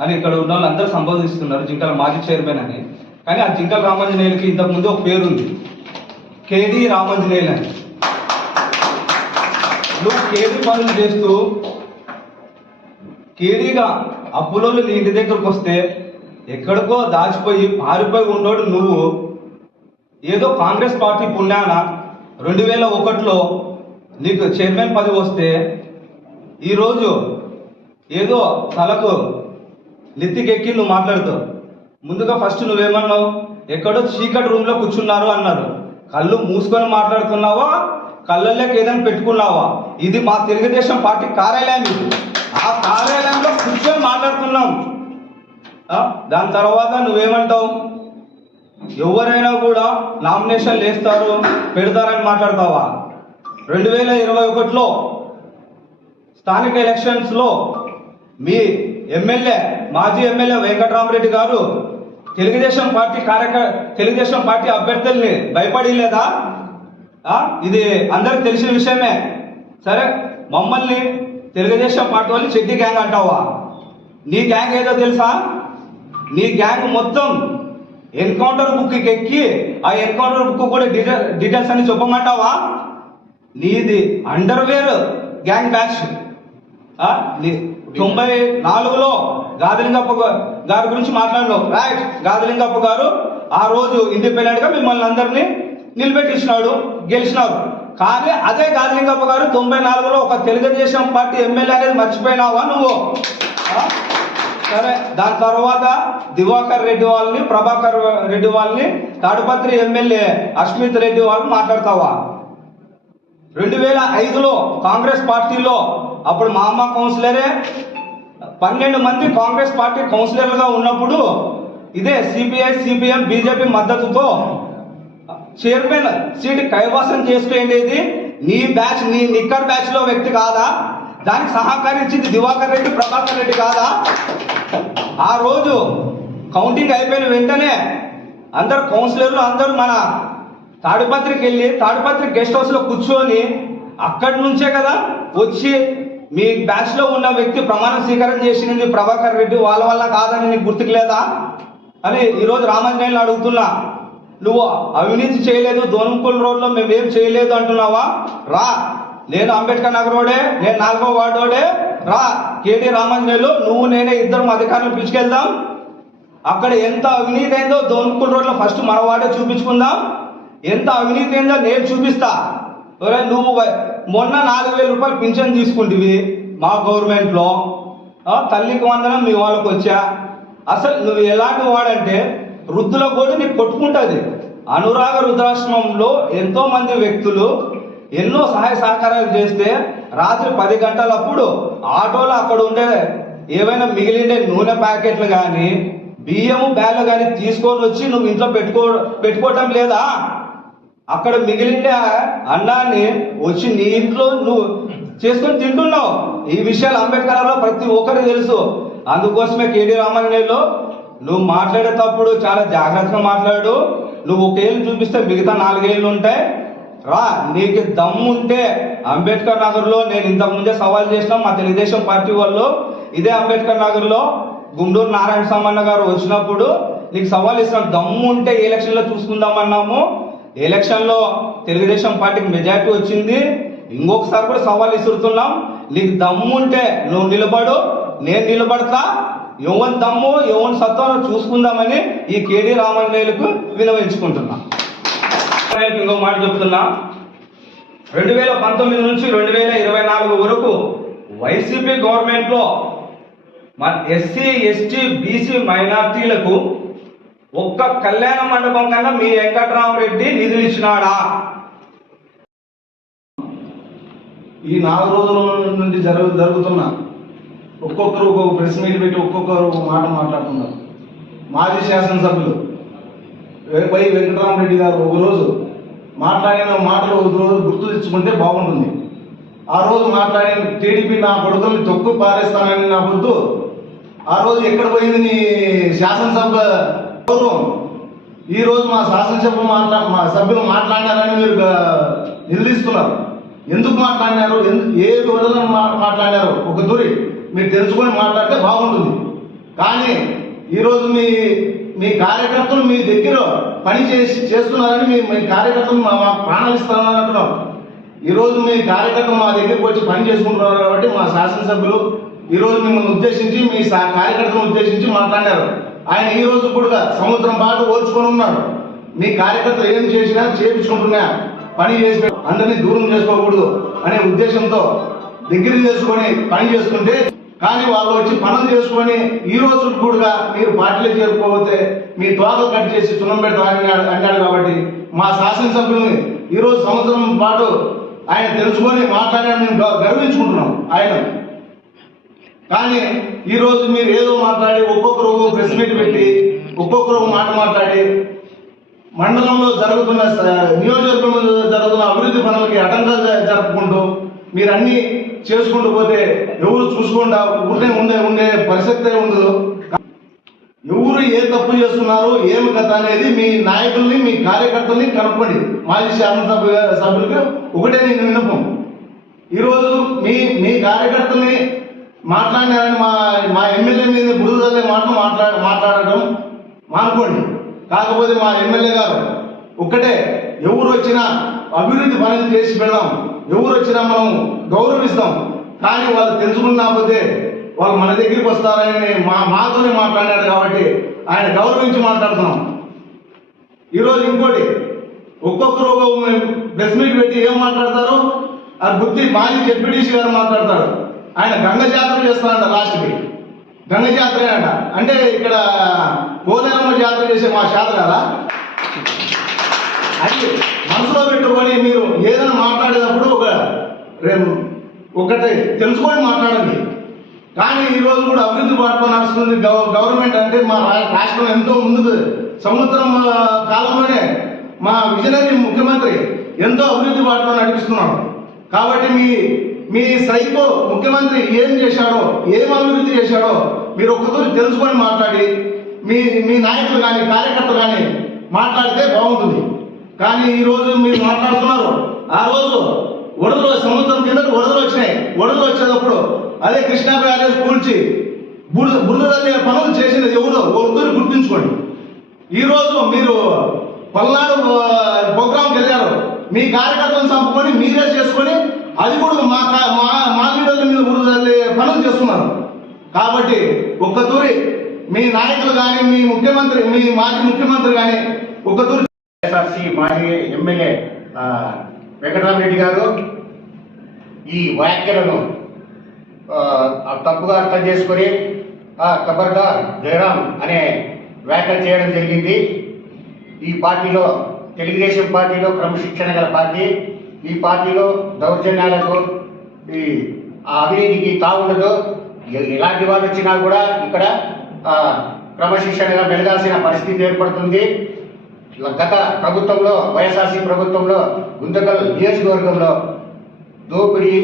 అని ఇక్కడ ఉన్న వాళ్ళు అందరూ సంబోధిస్తున్నారు జింకల మాజీ చైర్మన్ అని. కానీ ఆ జింకల రామాంజనేయులకి ఇంతకు ముందు ఒక పేరు ఉంది కేడి రామాంజనేయులు అని. నువ్వు కేడి పనులు చేస్తూ కేడీగా అప్పులోళ్ళు నీ ఇంటి దగ్గరకు వస్తే ఎక్కడికో దాచిపోయి పారిపోయి ఉన్నోడు నువ్వు. ఏదో కాంగ్రెస్ పార్టీ పుణ్యాన రెండు వేల ఒకటిలో నీకు చైర్మన్ పదవి వస్తే ఈరోజు ఏదో తలకు లిత్తికెక్కి నువ్వు మాట్లాడుతావు. ముందుగా ఫస్ట్ నువ్వేమన్నావు? ఎక్కడో చీకటి రూమ్లో కూర్చున్నారు అన్నారు. కళ్ళు మూసుకొని మాట్లాడుతున్నావా? కళ్ళల్లోకి ఏదైనా పెట్టుకున్నావా? ఇది మా తెలుగుదేశం పార్టీ కార్యాలయం ఇది. ఆ కార్యాలయంలో కూర్చొని మాట్లాడుతున్నాం. దాని తర్వాత నువ్వేమంటావు? ఎవరైనా కూడా నామినేషన్ వేస్తారు పెడతారని మాట్లాడతావా? రెండు వేల ఇరవై ఒకటిలో స్థానిక ఎలక్షన్స్లో మీ ఎమ్మెల్యే మాజీ ఎమ్మెల్యే వెంకటరామరెడ్డి గారు తెలుగుదేశం పార్టీ కార్యక తెలుగుదేశం పార్టీ అభ్యర్థుల్ని భయపడి లేదా ఇది అందరికి తెలిసిన విషయమే. సరే మమ్మల్ని తెలుగుదేశం పార్టీ వాళ్ళు చెడ్డి గ్యాంగ్ అంటావా? నీ గ్యాంగ్ ఏదో తెలుసా? నీ గ్యాంగ్ మొత్తం ఎన్కౌంటర్ బుక్కి ఎక్కి ఆ ఎన్కౌంటర్ బుక్ కూడా డీటెయిల్ డీటెయిల్స్ అన్ని చెప్పమంటావా నీది అండర్వేర్ గ్యాంగ్ బ్యాచ్. నీ- తొంభై నాలుగులో గాదిలింగప్ప గారి గురించి మాట్లాడినావు. రైట్ గాదిలింగప్ప గారు ఆ రోజు ఇండిపెండెంట్గా మిమ్మల్ని అందరినీ నిలబెట్టించినాడు గెలిచినారు. కానీ అదే గాదిలింగప్ప గారు తొంభై నాలుగులో ఒక తెలుగుదేశం పార్టీ ఎమ్మెల్యే అనేది మర్చిపోయినావా నువ్వు? సరే దాని తర్వాత దివాకర్ రెడ్డి వాళ్ళని ప్రభాకర్ రెడ్డి వాళ్ళని తాడుపత్రి ఎమ్మెల్యే అస్మిత్ రెడ్డి వాళ్ళని మాట్లాడతావా? రెండు వేల ఐదులో కాంగ్రెస్ పార్టీలో అప్పుడు మా అమ్మ కౌన్సిలరే పన్నెండు మంది కాంగ్రెస్ పార్టీ కౌన్సిలర్లుగా ఉన్నప్పుడు ఇదే సిపిఐ సిపిఎం బీజేపీ మద్దతుతో చైర్మన్ సీట్ కైవసం చేసుకునేది నీ బ్యాచ్ నీ నిక్కర్ బ్యాచ్లో వ్యక్తి కాదా? దానికి సహకరించింది దివాకర్ రెడ్డి ప్రభాకర్ రెడ్డి కాదా? ఆ రోజు కౌంటింగ్ అయిపోయిన వెంటనే అందరు కౌన్సిలర్లు అందరూ మన తాడిపత్రికి వెళ్ళి తాడిపత్రి గెస్ట్ హౌస్లో కూర్చొని అక్కడి నుంచే కదా వచ్చి మీ బ్యాచ్లో ఉన్న వ్యక్తి ప్రమాణ స్వీకారం చేసింది ప్రభాకర్ రెడ్డి వాళ్ళ వల్ల కాదని నీకు గుర్తుకులేదా? అని ఈరోజు రామాంజనేయులు అడుగుతున్నా. నువ్వు అవినీతి చేయలేదు దోనంపూల్ రోడ్లో మేము ఏం చేయలేదు అంటున్నావా? రా. నేను అంబేద్కర్ నగర్ రోడే నేను నాలుగో వార్డోడే రా. కేటీ రామాంజనేయులు నువ్వు నేనే ఇద్దరం అధికారులు పిలుచుకెళ్దాం. అక్కడ ఎంత అవినీతి అయిందో దోన్కుల్ రోడ్లో ఫస్ట్ మన వాడే చూపించుకుందాం. ఎంత అవినీతి అయిందో నేను చూపిస్తా. నువ్వు మొన్న నాలుగు వేల రూపాయలు పింఛన్ తీసుకుంటివి మా గవర్నమెంట్లో తల్లికి వందనం మీ వాళ్ళకి వచ్చా? అసలు నువ్వు ఎలాంటి వాడంటే వృద్ధుల కూడా నీకు కొట్టుకుంటుంది. అనురాగ రుద్రాశ్రమంలో ఎంతో మంది వ్యక్తులు ఎన్నో సహాయ సహకారాలు చేస్తే రాత్రి పది గంటలప్పుడు ఆటోలో అక్కడ ఉండే ఏవైనా మిగిలిండే నూనె ప్యాకెట్లు కానీ బియ్యము బ్యాగ్లు కానీ తీసుకొని వచ్చి నువ్వు ఇంట్లో పెట్టుకో పెట్టుకోవటం లేదా? అక్కడ మిగిలిన అన్నాన్ని వచ్చి నీ ఇంట్లో నువ్వు చేసుకొని తింటున్నావు. ఈ విషయాలు అంబేద్కర్లో ప్రతి ఒక్కరికి తెలుసు. అందుకోసమే కేడి రామాంజనేయులు నువ్వు మాట్లాడేటప్పుడు చాలా జాగ్రత్తగా మాట్లాడు. నువ్వు ఒకేళ్ళు చూపిస్తే మిగతా నాలుగేళ్ళు ఉంటాయి. రా నీకు దమ్ము ఉంటే అంబేద్కర్ నగర్లో నేను ఇంతకు ముందే సవాల్ చేసిన మా తెలుగుదేశం పార్టీ వాళ్ళు ఇదే అంబేద్కర్ నగర్లో గుండూరు నారాయణ సామన్న గారు వచ్చినప్పుడు నీకు సవాల్ ఇస్తున్నాం. దమ్ము ఉంటే ఎలక్షన్ చూసుకుందాం చూసుకుందామన్నాము? ఎలక్షన్లో తెలుగుదేశం పార్టీకి మెజార్టీ వచ్చింది. ఇంకొకసారి కూడా సవాల్ విసురుతున్నాం. నీకు దమ్ము ఉంటే నువ్వు నిలబడు నేను నిలబడతా. ఎవరి దమ్ము ఎవరి సత్వం చూసుకుందామని ఈ కేడి రామాంజనేయులకు వినవించుకుంటున్నా. ఇంకో మాట చెప్తున్నా. రెండు వేల పంతొమ్మిది నుంచి రెండు వేల ఇరవై నాలుగు వరకు వైసీపీ గవర్నమెంట్లో మన ఎస్సీ ఎస్టీ బీసీ మైనార్టీలకు ఒక్క కళ్యాణ మండపం కన్నా మీ వెంకట్రామరెడ్డి నిధులు ఇచ్చినాడా ఈ నాలుగు రోజుల నుండి జరుగు జరుగుతున్న ఒక్కొక్కరు ఒక్కొక్క ప్రెస్ మీట్ పెట్టి ఒక్కొక్కరు ఒక మాట మాట్లాడుతున్నారు. మాజీ శాసనసభ్యులు వై- వెంకటరామరెడ్డి గారు ఒక రోజు మాట్లాడిన మాటలు ఒక రోజు గుర్తు తెచ్చుకుంటే బాగుంటుంది. ఆ రోజు మాట్లాడిన టీడీపీ నా కొడుకుల్ని తొక్కు పారేస్తానని నా పొద్దు ఆ రోజు ఎక్కడ పోయింది నీ శాసనసభ గౌరవం ఈరోజు మా శాసనసభ మాట్లా మా సభ్యులు మాట్లాడినారని మీరు నిలదీస్తున్నారు. ఎందుకు మాట్లాడినారు? ఎందు- ఏ విధంగా మా- ఒక దూరి. మీరు తెలుసుకొని మాట్లాడితే బాగుంటుంది. కానీ ఈరోజు మీ మీ కార్యకర్తలు మీ దగ్గర పని చేసి చేస్తున్నారని మీ మీ కార్యకర్తలు మా ప్రాణాలు ఇస్తారని అంటున్నాం. ఈరోజు మీ కార్యకర్తలు మా దగ్గరికి వచ్చి పని చేసుకుంటున్నారు కాబట్టి మా శాసనసభ్యులు ఈరోజు మిమ్మల్ని ఉద్దేశించి మీ కార్యకర్తలను ఉద్దేశించి మాట్లాడారు. ఆయన ఈ రోజు కూడా సంవత్సరం పాటు ఓర్చుకొని ఉన్నాడు మీ కార్యకర్తలు ఏం చేసినా చేయించుకుంటున్నా పని చేసి అందరినీ దూరం చేసుకోకూడదు అనే ఉద్దేశంతో దగ్గర చేసుకొని పని చేస్తుంటే కానీ వాళ్ళు వచ్చి పనులు చేసుకొని ఈ రోజు కూడా మీరు పార్టీలో చేరుకోకపోతే మీ తోకలు కట్ చేసి చున్నం పెడతామని అన్నాడు- కాబట్టి మా శాసనసభ్యుల్ని ఈ రోజు సంవత్సరం పాటు ఆయన తెలుసుకొని మాట్లాడాలని మేము గర్వించుకుంటున్నాం. ఆయన కానీ ఈ రోజు మీరు ఏదో మాట్లాడి ఒక్కొక్కరు ఒక్కొక్క ప్రెస్ మీట్ పెట్టి ఒక్కొక్కరు ఒక మాట మాట్లాడి మండలంలో జరుగుతున్న స- నియోజకవర్గంలో జరుగుతున్న అభివృద్ధి పనులకి అటంకాలు జరుపుకుంటూ మీరు అన్ని చేసుకుంటూ పోతే ఎవరు చూసుకుండా? ఊరినే ఉండే ఉండే పరిస్థితి ఉండదు. ఎవరు ఏ తప్పు చేస్తున్నారు ఏమి కథ అనేది మీ నాయకుల్ని మీ కార్యకర్తల్ని కనుక్కోండి. మాజీ శాసనసభ సభ్యులకి ఒకటే నేను విన్నపం. ఈరోజు మీ మీ కార్యకర్తల్ని మాట్లాడినారని మా మా ఎమ్మెల్యే మీద బుడుగుదలే మాటలు మాట్లాడ మాట్లాడటం మానుకోండి. కాకపోతే మా ఎమ్మెల్యే గారు ఒక్కటే ఎవరు వచ్చినా అభివృద్ధి పనులు చేసి పెడదాం. ఎవరు వచ్చినా మనం గౌరవిస్తాం. కానీ వాళ్ళు తెలుసుకున్నపోతే వాళ్ళు మన దగ్గరికి వస్తారని మా మాతోనే మాట్లాడారు కాబట్టి ఆయన గౌరవించి మాట్లాడుతున్నాం. ఈరోజు ఇంకోటి ఒక్కొక్కరు ప్రెస్ మీట్ పెట్టి ఏం మాట్లాడతారు ఆ గుర్తి మాజీ జెడ్పీటీసీ గారు మాట్లాడతారు. ఆయన గంగ జాతర చేస్తానంట లాస్ట్కి గంగ జాతర అంట. అంటే ఇక్కడ గోదావరి జాతర చేసే మా శాత కదా అది మనసులో పెట్టుకొని మీరు ఏదైనా మాట్లాడేటప్పుడు ఒక రేపు ఒకటి తెలుసుకొని మాట్లాడండి. కానీ ఈ రోజు కూడా అభివృద్ధి బాటలో నడుస్తుంది. గవ- గవర్నమెంట్ అంటే మా రాష్ట్రం ఎంతో ముందుకు సంవత్సరం కాలంలోనే మా విజనరీ ముఖ్యమంత్రి ఎంతో అభివృద్ధి బాటలో నడిపిస్తున్నాడు. కాబట్టి మీ మీ సైకో ముఖ్యమంత్రి ఏం చేశాడో ఏం అభివృద్ధి చేశాడో మీరు ఒక్కసారి తెలుసుకొని మాట్లాడి. మీ మీ నాయకులు కానీ కార్యకర్తలు కానీ మాట్లాడితే బాగుంటుంది. కానీ ఈరోజు మీరు మాట్లాడుతున్నారు ఆ రోజు వరదలు సంవత్సరం కింద వరదలు వచ్చినాయి. వరదలు వచ్చేటప్పుడు అదే కృష్ణా బ్యారేజ్ కూల్చి బురద బురదలనే పనులు చేసింది ఎవరో? ఒకరు గుర్తుంచుకోండి. ఈరోజు మీరు పల్నాడు ప్రోగ్రాంకి వెళ్ళారు. మీ కార్యకర్తలను చంపుకొని మీరే చేసుకొని అది కూడా మా కా- మా మా లీడర్ల మీద బురదలే పనులు చేస్తున్నారు. కాబట్టి ఒక్కతూరి మీ నాయకులు కానీ మీ ముఖ్యమంత్రి మీ మాజీ ముఖ్యమంత్రి కానీ ఒక్కతూరి ఎస్ఆర్సి మాజీ ఎమ్మెల్యే వెంకటరామరెడ్డి గారు ఈ వ్యాఖ్యలను తప్పుగా అర్థం చేసుకొని కబర్దార్ ఖబర్దార్ అనే వ్యాఖ్యలు చేయడం జరిగింది. ఈ పార్టీలో తెలుగుదేశం పార్టీలో క్రమశిక్షణ గల పార్టీ ఈ పార్టీలో దౌర్జన్యాలకు ఈ ఆ అవినీతికి తావుండదు. ఎలాంటి వాళ్ళు వచ్చినా కూడా ఇక్కడ క్రమశిక్షణగా మెలగాల్సిన పరిస్థితి ఏర్పడుతుంది. గత ప్రభుత్వంలో వైఎస్ఆర్సీ ప్రభుత్వంలో గుంతకల్ నియోజకవర్గంలో దోపిడీ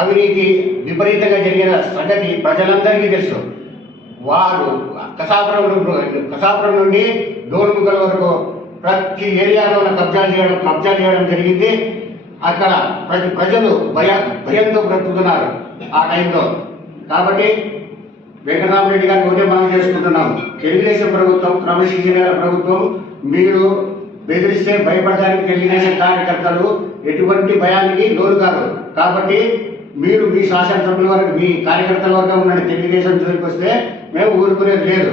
అవినీతి విపరీతంగా జరిగిన సంగతి ప్రజలందరికీ తెలుసు. వారు కసాపురం కసాపురం నుండి డోర్ముగల్ వరకు ప్రతి ఏరియాలో కబ్జా చేయడం కబ్జా చేయడం జరిగింది. అక్కడ ప్రతి ప్రజలు భయ భయంతో బ్రతుకుతున్నారు ఆ టైంలో. కాబట్టి వెంకటరామరెడ్డి గారిని ఒకటే మనం చేసుకుంటున్నాం. తెలుగుదేశం ప్రభుత్వం క్రమశిక్షణ ప్రభుత్వం మీరు బెదిరిస్తే భయపడడానికి తెలుగుదేశం కార్యకర్తలు ఎటువంటి భయానికి లోను కాదు కాబట్టి మీరు మీ శాసనసభ్యుల వరకు మీ కార్యకర్తల వరకు ఉన్న తెలుగుదేశం జోలికి వస్తే మేము ఊరుకునేది లేదు.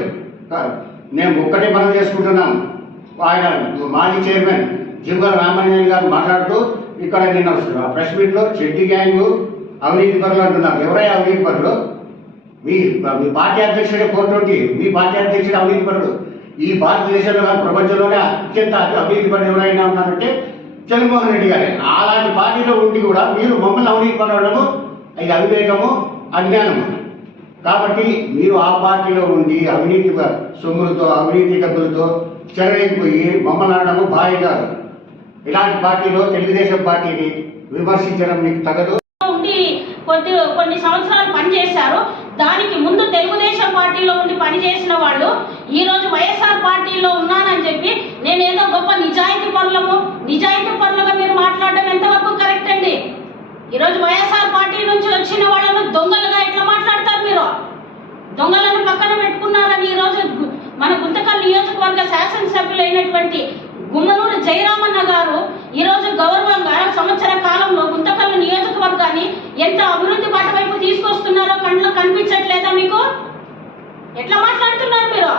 మేము ఒక్కటే మనం చేసుకుంటున్నాం. ఆయన మాజీ చైర్మన్ జింగల రామాంజన్ గారు మాట్లాడుతూ ఇక్కడ నిన్న ప్రెస్ మీట్లో చెడ్డి గ్యాంగ్ అవినీతి పనులు అంటున్నారు. ఎవరై అవినీతి పనులు మీ మీ పార్టీ అధ్యక్షుడే ఫోర్ మీ పార్టీ అధ్యక్షుడు అవినీతి పరుడు ఈ భారతదేశంలో ప్రపంచంలోనే అత్యంత అవినీతి పనులు ఎవరైనా ఉన్నారంటే జగన్మోహన్ రెడ్డి గారే. అలాంటి పార్టీలో ఉండి కూడా మీరు మమ్మల్ని అవినీతి పడడము ఇది అవివేకము అజ్ఞానము. కాబట్టి మీరు ఆ పార్టీలో ఉండి అవినీతి సొమ్ములతో అవినీతి డబ్బులతో చెలరేగిపోయి మమ్మల్ని అనడము భారీ కాదు. ఇలాంటి పార్టీలో తెలుగుదేశం పార్టీని విమర్శించడం మీకు తగదు. ఉండి కొద్ది కొన్ని సంవత్సరాలు పనిచేశారు దానికి ముందు తెలుగుదేశం పార్టీలో ఉండి పనిచేసిన వాళ్ళు ఈ రోజు వైఎస్ఆర్ పార్టీలో ఉన్నానని చెప్పి నేను ఏదో గొప్ప నిజాయితీ పనులము నిజాయితీ పనులుగా మీరు మాట్లాడడం ఎంతవరకు కరెక్ట్ అండి? ఈ రోజు వైఎస్ఆర్ పార్టీ నుంచి వచ్చిన వాళ్ళను దొంగలుగా ఎట్లా మాట్లాడతారు మీరు? దొంగలను పక్కన పెట్టుకున్నారని ఈరోజు రోజు మన గుంతకల్ నియోజకవర్గ శాసనసభ్యులైనటువంటి గుమ్మనూరు జయరామన్న గారు ఈరోజు గౌరవంగా సంవత్సర కాలంలో గుంతకల్ నియోజకవర్గాన్ని ఎంత అభివృద్ధి బాట వైపు తీసుకొస్తున్నారో కళ్ళలో కనిపించట్లేదా మీకు? ఎట్లా మాట్లాడుతున్నారు మీరు?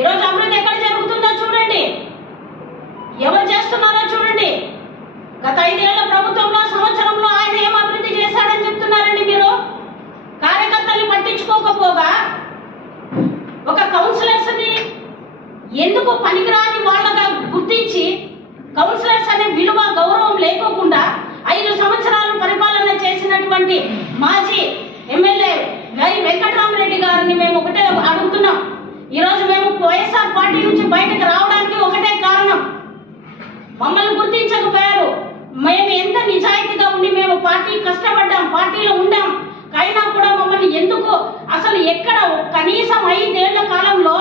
ఈరోజు అభివృద్ధి ఎక్కడ జరుగుతుందో చూడండి. ఎవరు చేస్తున్నారో చూడండి. గత ఐదేళ్ళ ప్రభుత్వంలో సంవత్సరంలో ఆయన ఏం అభివృద్ధి చేశాడని చెప్తున్నారండి మీరు? కార్యకర్తల్ని పట్టించుకోకపోగా ఒక కౌన్సిలర్స్ ఎందుకు పనికిరాని వాళ్ళ గుర్తించి కౌన్సిలర్స్ అనే విలువ గౌరవం లేకోకుండా ఐదు సంవత్సరాలు పరిపాలన చేసినటువంటి మాజీ ఎమ్మెల్యే గై వెంకటరామరెడ్డి గారిని మేము ఒకటే అడుగుతున్నాం. ఈరోజు మేము వైఎస్ఆర్ పార్టీ నుంచి బయటకు రావడానికి ఒకటే కారణం. మమ్మల్ని గుర్తించకపోయారు. మేము ఎంత నిజాయితీగా ఉండి మేము పార్టీ కష్టపడ్డాం పార్టీలో ఉండాం. అయినా కూడా మమ్మల్ని ఎందుకు అసలు ఎక్కడ కనీసం ఐదేళ్ళ కాలంలో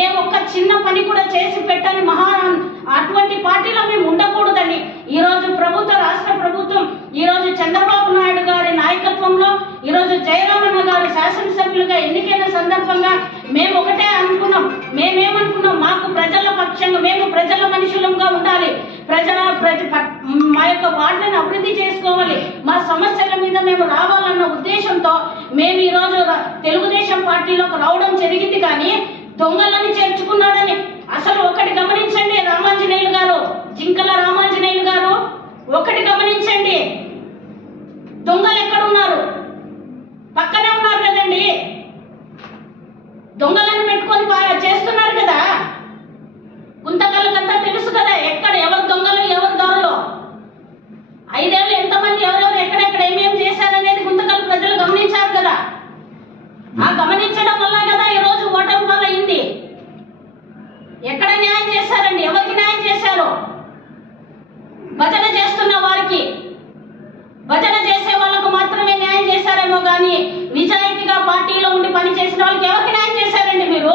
ఏ ఒక్క చిన్న పని కూడా చేసి పెట్టని మహా అటువంటి పార్టీలో మేము ఉండకూడదని ఈరోజు ప్రభుత్వ రాష్ట్ర ప్రభుత్వం ఈరోజు చంద్రబాబు నాయుడు గారి నాయకత్వంలో ఈరోజు జయరామన్న గారు శాసనసభ్యులుగా ఎన్నికైన సందర్భంగా మేము ఒకటే అనుకున్నాం. మేమేమనుకున్నాం? మాకు ప్రజల పక్షంగా మేము ప్రజల మనుషులంగా ఉండాలి. ప్రజల ప్రజ మా యొక్క వార్డులను అభివృద్ధి చేసుకోవాలి. మా సమస్యల మీద మేము రావాలన్న ఉద్దేశంతో మేము ఈ రోజు తెలుగుదేశం పార్టీలోకి రావడం జరిగింది కానీ దొంగలని చేర్చుకున్నాడని అసలు ఒకటి గమనించండి రామాంజనేయులు గారు జింకల రామాంజనేయులు గారు. ఒకటి గమనించండి. దొంగలు ఎక్కడ ఉన్నారు పక్కనే ఉన్నారు కదండి. దొంగలను పెట్టుకొని బాగా చేస్తున్నారు కదా. గుంతకళ్ళకంతా తెలుసు కదా ఎక్కడ ఎవరు దొంగలు ఎవరు దొరలో ఐదేళ్ళు ఎంతమంది ఎవరెవరు ఎక్కడెక్కడ ఏమేమి చేశారనేది గుంతకల్ ప్రజలు గమనించారు కదా ఆ గమనించడం వల్ల కదా ఈ రోజు ఓటమి పాలైంది ఎక్కడ న్యాయం చేశారండి? ఎవరికి న్యాయం చేశారు? భజన చేస్తున్న వారికి. భజన చేసే వాళ్ళకు మాత్రమే న్యాయం చేశారేమో కానీ నిజాయితీగా పార్టీలో ఉండి పని చేసిన వాళ్ళకి ఎవరికి న్యాయం చేశారండి మీరు?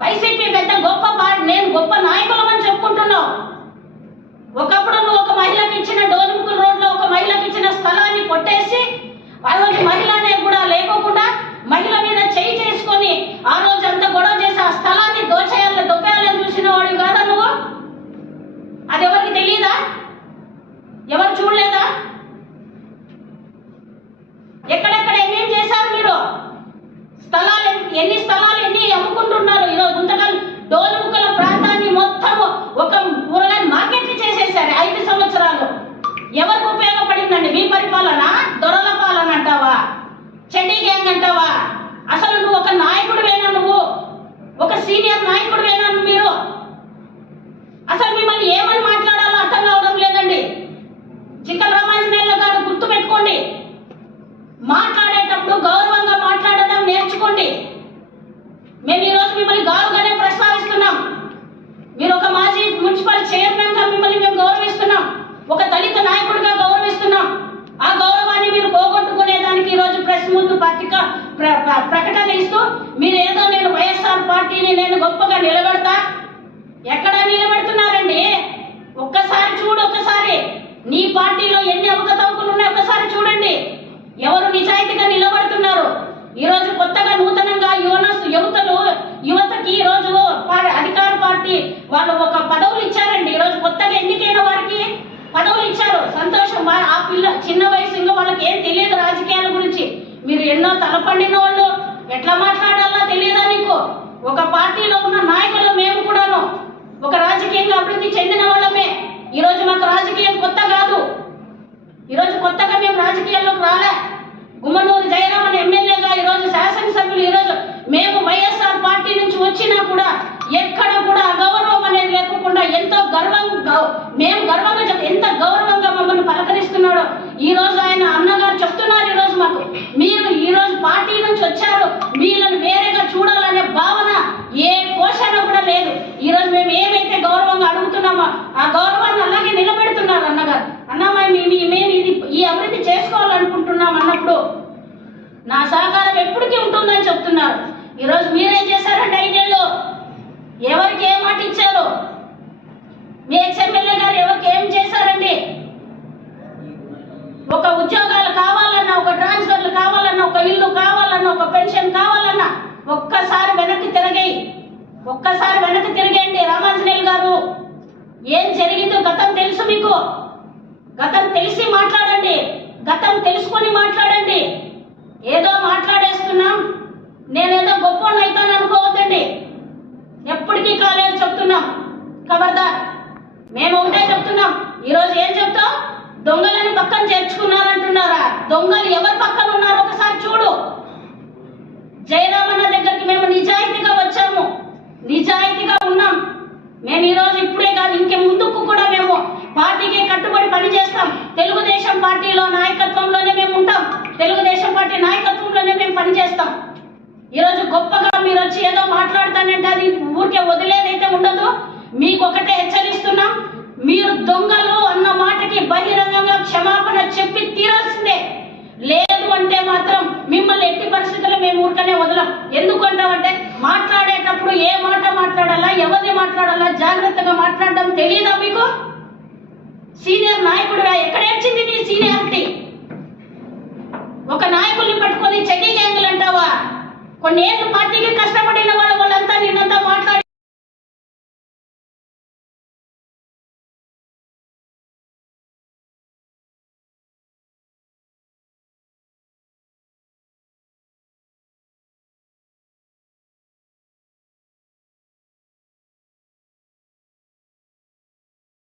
వైసీపీ పెద్ద గొప్ప నేను గొప్ప నాయకులమని చెప్పుకుంటున్నావు. ఒకప్పుడు నువ్వు ఒక మహిళకి ఇచ్చిన డోర్ముకుల్ రోడ్లో ఒక మహిళకి ఇచ్చిన స్థలాన్ని కొట్టేసి ఆ రోజు మహిళ అనే కూడా లేకోకుండా మహిళ మీద చేయి చేసుకొని ఆ రోజు అంత గొడవ చేసి ఆ స్థలాన్ని దోచేయాలని దొబ్బేయాలని చూసిన వాడు కాదా నువ్వు అది ఎవరికి తెలియదా ఎవరు చూడలేదా ఎక్కడెక్కడ ఏమేం చేశారు మీరు స్థలాలు ఎన్- ఎన్ని స్థలాలు ఎన్ని అమ్ముకుంటున్నారు ఈరోజు గుంతకల్ డోలుముక్కల ప్రాంతాన్ని మొత్తం ఒక కూరగాయల మార్కెట్ చేసేసారు ఐదు సంవత్సరాలు ఎవరికి ఉపయోగపడిందండి మీ పరిపాలన దొరల పాలన అంటావా చెడ్డీ గ్యాంగ్ అంటావా అసలు నువ్వు ఒక నాయకుడివేనా నువ్వు ఒక సీనియర్ నాయకుడు మీరు? అసలు మిమ్మల్ని ఏమని మాట్లాడాలో అర్థం కావడం లేదండి. చిక్కల రామాంజనేయులు గారు గుర్తు పెట్టుకోండి. మాట్లాడేటప్పుడు గౌరవంగా మాట్లాడడం నేర్చుకోండి. మేము ఈరోజు మిమ్మల్ని గౌరవగానే ప్రస్తావిస్తున్నాం. మీరు ఒక మాజీ మున్సిపల్ చైర్మన్గా మిమ్మల్ని మేము గౌరవిస్తున్నాం. ఒక దళిత నాయకుడిగా గౌరవిస్తున్నాం. ఆ గౌరవాన్ని మీరు పోగొట్టుకునేదానికి ఈ రోజు ప్రెస్ ముందు పత్రిక ప్ర- ప్రకటన ఇస్తూ మీరు పార్టీని నేను గొప్పగా నిలబడతా? ఎక్కడ నిలబెడుతున్నారండి? ఒక్కసారి చూడు ఒక్కసారి. నీ పార్టీలో ఎన్ని అవకతవకలు ఉన్నాయో ఒక్కసారి చూడండి. ఎవరు నిజాయితీగా నిలబడుతున్నారు? ఈ రోజు కొత్తగా నూతనంగా యువన యువతలు యువతకి ఈ రోజు అధికార పార్టీ వాళ్ళు ఒక పదవులు ఇచ్చారండి. ఈరోజు కొత్తగా ఎన్నికైన వారికి పదవులు ఇచ్చారు. సంతోషం. ఆ పిల్ల చిన్న వయసు ఇంకా వాళ్ళకి ఏం తెలియదు రాజకీయాల గురించి. మీరు ఎన్నో తలపండిన వాళ్ళు ఎట్లా మాట్లాడారు ఒక పార్టీలో ఉన్న నాయకులు మేము కూడాను ఒక రాజకీయంగా అభివృద్ధి చెందిన వాళ్ళమే. ఈరోజు మాకు రాజకీయం కొత్త కాదు. ఈరోజు కొత్తగా మేము రాజకీయాల్లోకి రాలే. గుమ్మనూరు జయరామన్ ఎమ్మెల్యేగా ఈరోజు శాసనసభ్యులు ఈరోజు మేము వైఎస్ఆర్ పార్టీ నుంచి వచ్చినా కూడా ఎక్కడ కూడా అగౌరవం అనేది లేకుండా ఎంతో గర్వంగా మేము గర్వంగా చెప్ ఎంత గౌరవంగా మమ్మల్ని పలకరిస్తున్నాడో. ఈ రోజు ఆయన అన్నగారు చెప్తున్నారు ఈ రోజు మాకు. మీరు ఈ రోజు పార్టీ నుంచి వచ్చారు. వీళ్ళని వేరేగా చూడాలనే భావన ఏ పోషణ కూడా లేదు ఈ రోజు మేము ఏమైతే గౌరవంగా అడుగుతున్నామో ఆ గౌరవాన్ని అలాగే నిలబెడుతున్నారు అన్నగారు అన్నమా మేము మేము ఇది ఈ అభివృద్ధి చేసుకోవాలనుకుంటున్నాం అన్నప్పుడు నా సహకారం ఎప్పటికీ ఉంటుందని చెప్తున్నారు. ఈరోజు మీరేం చేశారంటే ఐదేళ్ళు? ఎవరికి ఏ మాట ఇచ్చారు? మీ ఎక్స్ఎమ్మెల్యే గారు ఎవరికి ఏం చేశారండి? ఒక ఉద్యోగాలు కావాలన్నా ఒక ట్రాన్స్ఫర్లు కావాలన్నా ఒక ఇల్లు కావాలన్నా ఒక పెన్షన్ కావాలన్నా ఒక్కసారి వెనక్కి తిరగయి. ఒక్కసారి వెనక్కి తిరిగేయండి. రామాంజనేయులు గారు ఏం జరిగిందో గతం తెలుసు మీకు. గతం తెలిసి మాట్లాడండి. గతం తెలుసుకొని మాట్లాడండి. ఏదో మాట్లాడేస్తున్నాం. నేనేదో గొప్ప అవుతాను అనుకోవద్దండి. ఎప్పటికీ కాలేదు చెప్తున్నాం. ఖబర్దార్ మేము ఒకటే చెప్తున్నాం. ఈరోజు ఏం చెప్తాం? దొంగలని పక్కన చేర్చుకున్నారంటున్నారా? దొంగలు ఎవరి పక్కన ఉన్నారో ఒకసారి చూడు. జయరామన్న దగ్గరికి మేము నిజాయితీగా వచ్చాము. నిజాయితీగా ఉన్నాం. మేము ఈరోజు కాదు ఇంకే ముందుకు కూడా మేము పార్టీకి కట్టుబడి పని చేస్తాం. తెలుగుదేశం పార్టీలో నాయకత్వంలోనే మేము ఉంటాం. తెలుగుదేశం పార్టీ నాయకత్వంలోనే మేము పనిచేస్తాం ఈరోజు గొప్పగా మీరు వచ్చి ఏదో మాట్లాడతానంటే అది ఊరికే వదిలేదైతే ఉండదు. మీకు ఒకటే హెచ్చరిస్తున్నాం. మీరు దొంగలు అన్న మాటకి బహిరంగంగా క్షమాపణ చెప్పి తీరాల్సిందే. లేదు అంటే మాత్రం మిమ్మల్ని ఎట్టి పరిస్థితుల్లో మేము ఊరికనే వదలం. ఎందుకంటామంటే మాట్లాడేటప్పుడు ఏ మాట మాట్లాడాలా ఎవరిని మాట్లాడాలా జాగ్రత్తగా మాట్లాడడం తెలియదా మీకు? సీనియర్ నాయకుడుగా ఎక్కడేర్చింది నీ సీనియారిటీ? ఒక నాయకుల్ని పట్టుకొని చెడ్డీ గ్యాంగులు అంటావా? కొన్ని ఏళ్ళు పార్టీకి కష్టపడిన వాళ్ళు వాళ్ళంతా నిన్నంతా మాట్లాడి